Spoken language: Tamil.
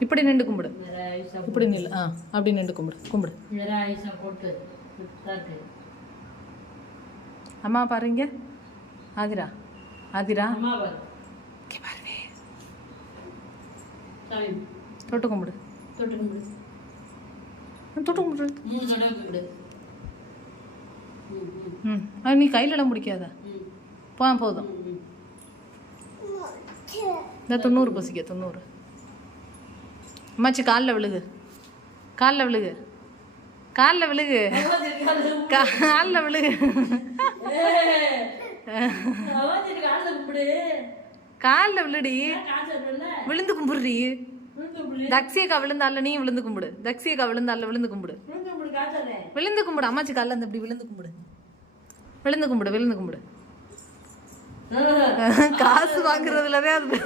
இப்படி நின்று கும்பிடு. இப்படி நில்லு. அப்படி நின்று கும்பிடு. கும்பிடு. அம்மா பாருங்க. ஆதிரா ஆதிரா பாருவே. தொட்டு கும்பிடு. தொட்டு கும்பிடு. தொட்டு கும்பிடு. அது நீ கையிலலாம் முடிக்காத. போதும். இந்த 90 பசிக்க 90. அம்மாச்சி காலில் விழுகு. காலில் விழுகு. காலில் விழுகு. காலில் விழுகு. காலில் விழுடி. விழுந்து கும்பிடுறீ. தக்ஷியக்கா விழுந்தால நீ விழுந்து கும்பிடு. தக்ஷியக்கா விழுந்தால விழுந்து கும்பிடு. விழுந்து கும்பிடு. அம்மாச்சி காலில் அந்த இப்படி விழுந்து கும்பிடு. விழுந்து கும்பிடு. விழுந்து கும்பிடு. காசு வாங்குறதுலதான் அது